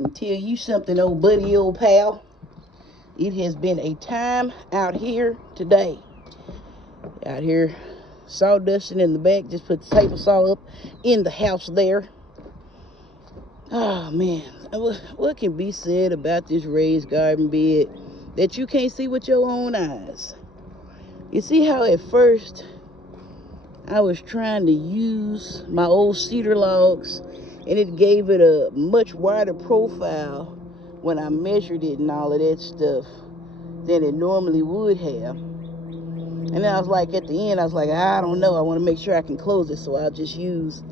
And tell you something, old buddy, old pal. It has been a time out here today. Out here sawdusting in the back. Just put the table saw up in the house there. Oh, man. What can be said about this raised garden bed that you can't see with your own eyes? You see how at first I was trying to use my old cedar logs, and it gave it a much wider profile when I measured it and all of that stuff than it normally would have. And then I was like, at the end, I was like, I don't know. I want to make sure I can close it, so I'll just use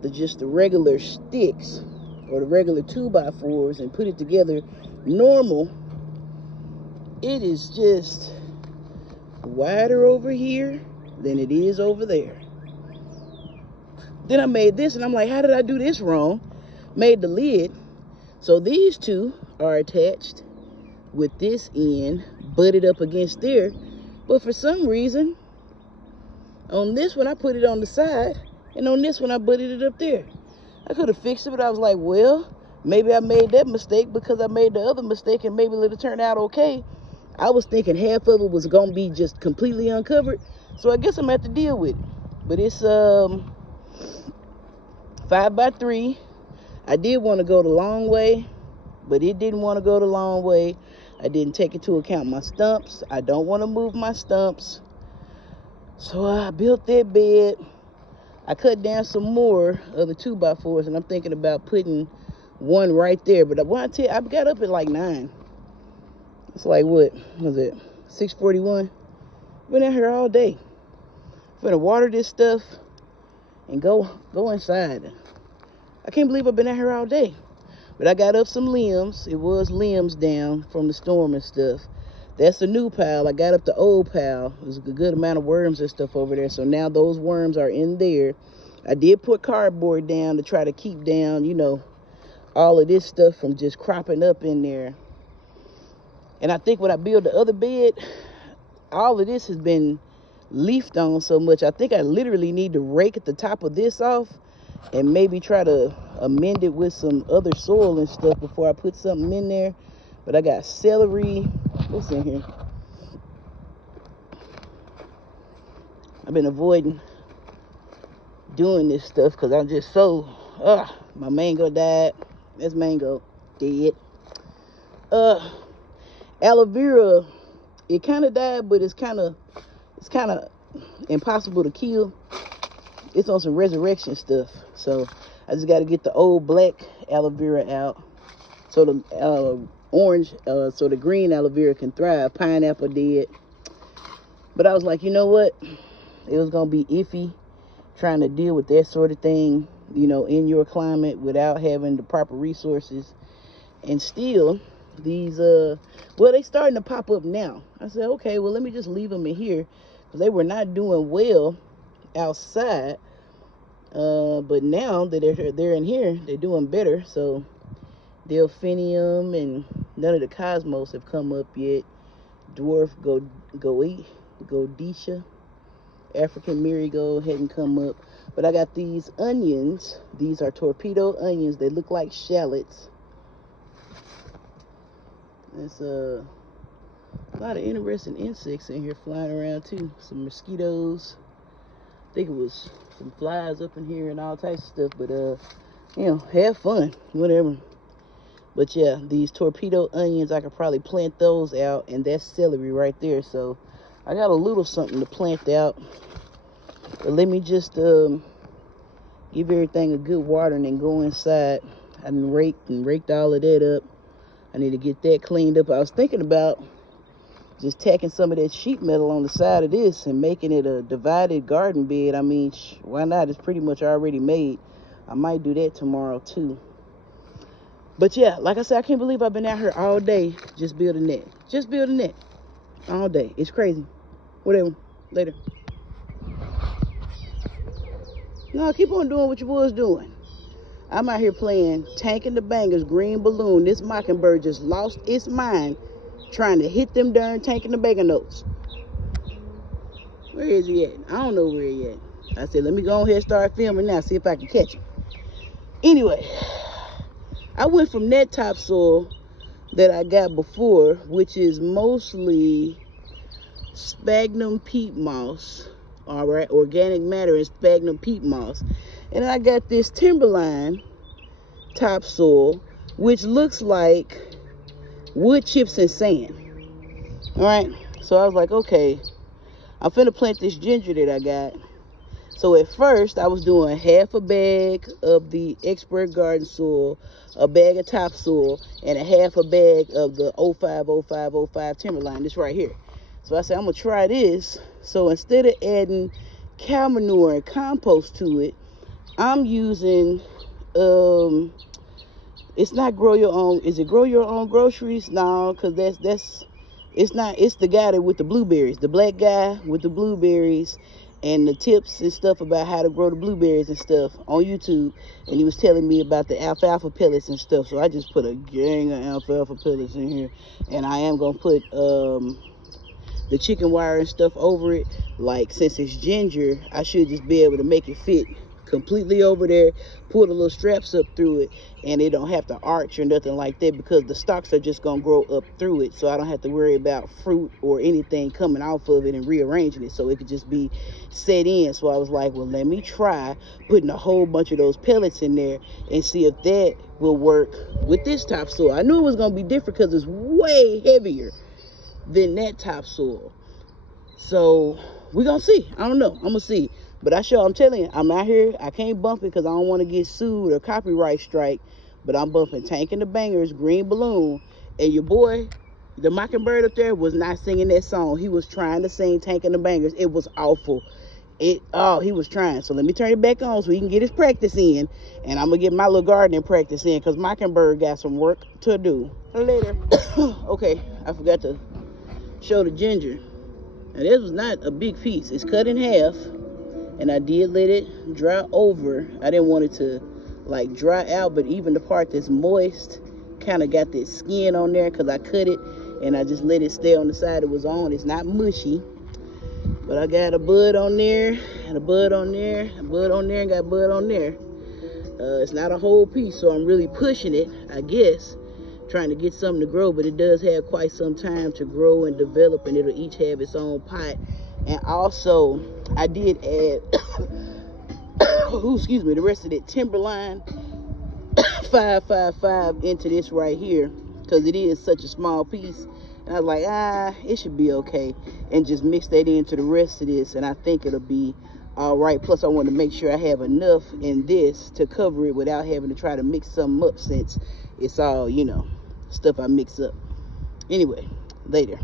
the regular sticks or the regular 2x4s and put it together normal. It is just wider over here than it is over there. Then I made this, and I'm like, how did I do this wrong? Made the lid. So these two are attached with this end butted up against there. But for some reason, on this one, I put it on the side, and on this one, I butted it up there. I could have fixed it, but I was like, well, maybe I made that mistake because I made the other mistake, and maybe it'll turn out okay. I was thinking half of it was going to be just completely uncovered, so I guess I'm going to have to deal with it. But it's 5x3. I did want to go the long way, but it didn't want to go the long way. I didn't take into account my stumps. I don't want to move my stumps. So I built that bed. I cut down some more of the 2x4s, and I'm thinking about putting one right there. But when I tell you, I got up at like 9. It's like, what was it, 6:41? Been out here all day. I'm gonna water this stuff and go inside. I can't believe I've been out here all day. But I got up some limbs. It was limbs down from the storm and stuff. That's the new pile. I got up the old pile. There's a good amount of worms and stuff over there. So now those worms are in there. I did put cardboard down to try to keep down, you know, all of this stuff from just cropping up in there. And I think when I build the other bed, all of this has been leafed on so much. I think I literally need to rake at the top of this off and maybe try to amend it with some other soil and stuff before I put something in there. But I got celery. What's in here? I've been avoiding doing this stuff because I'm just so, my mango died. That's mango dead. Aloe vera, it kind of died, but it's kind of impossible to kill. It's on some resurrection stuff, so I just got to get the old black aloe vera out, so the orange, so the green aloe vera can thrive. Pineapple did, but I was like, you know what? It was gonna be iffy trying to deal with that sort of thing, you know, in your climate without having the proper resources. And still, these well, they starting to pop up now. I said, okay, well, let me just leave them in here because they were not doing well outside, but now that they're in here, they're doing better. So delphinium and none of the cosmos have come up yet. Dwarf Godetia, African marigold hadn't come up, but I got these onions. These are torpedo onions. They look like shallots. There's a lot of interesting insects in here flying around too. Some mosquitoes. I think it was some flies up in here and all types of stuff, but you know, have fun, whatever. But yeah, these torpedo onions, I could probably plant those out, and that's celery right there. So I got a little something to plant out. But let me just give everything a good watering and go inside. I done raked all of that up. I need to get that cleaned up. I was thinking about just tacking some of that sheet metal on the side of this and making it a divided garden bed. I mean, why not? It's pretty much already made. I might do that tomorrow too. But yeah, like I said, I can't believe I've been out here all day just building that. Just building that all day. It's crazy. Whatever. Later. No, keep on doing what you was doing. I'm out here playing Tank and the Bangers, Green Balloon. This mockingbird just lost its mind trying to hit them darn Tank and the Banger notes. Where is he at? I don't know where he at. I said, let me go ahead and start filming now, see if I can catch him. Anyway, I went from that topsoil that I got before, which is mostly sphagnum peat moss, all right, organic matter and sphagnum peat moss, and I got this timberline topsoil, which looks like wood chips and sand. All right, so I was like, okay, I'm finna plant this ginger that I got. So at first I was doing half a bag of the expert garden soil, a bag of topsoil, and a half a bag of the 050505 timberline, this right here. So I said, I'm gonna try this. So instead of adding cow manure and compost to it, I'm using it's not grow your own. Is it grow your own groceries? No, because it's not. It's the guy that with the blueberries, the black guy with the blueberries and the tips and stuff about how to grow the blueberries and stuff on YouTube. And he was telling me about the alfalfa pellets and stuff. So I just put a gang of alfalfa pellets in here, and I am gonna put the chicken wire and stuff over it. Like, since it's ginger, I should just be able to make it fit completely over there, pull the little straps up through it, and it don't have to arch or nothing like that, because the stalks are just gonna grow up through it, so I don't have to worry about fruit or anything coming off of it and rearranging it, so it could just be set in. So I was like, well, let me try putting a whole bunch of those pellets in there and see if that will work with this topsoil. I knew it was gonna be different because it's way heavier than that topsoil. So we're gonna see. I don't know. I'm gonna see. But I'm telling you, I'm out here. I can't bump it because I don't want to get sued or copyright strike. But I'm bumping Tank and the Bangers, Green Balloon. And your boy, the Mockingbird up there, was not singing that song. He was trying to sing Tank and the Bangers. It was awful. He was trying. So let me turn it back on so he can get his practice in. And I'm going to get my little gardening practice in, because Mockingbird got some work to do. Later. Okay, I forgot to show the ginger. Now, this was not a big piece. It's cut in half. And I did let it dry over. I didn't want it to like dry out, but even the part that's moist kind of got that skin on there, because I cut it and I just let it stay on the side it was on. It's not mushy, but I got a bud on there and a bud on there, a bud on there, and got a bud on there. It's not a whole piece, so I'm really pushing it, I guess, trying to get something to grow, but it does have quite some time to grow and develop, and it'll each have its own pot. And also, I did add, excuse me, the rest of that timberline 555 into this right here, because it is such a small piece. And I was like, it should be okay, and just mix that into the rest of this, and I think it'll be all right. Plus, I want to make sure I have enough in this to cover it without having to try to mix something up, since it's all, stuff I mix up. Anyway, later.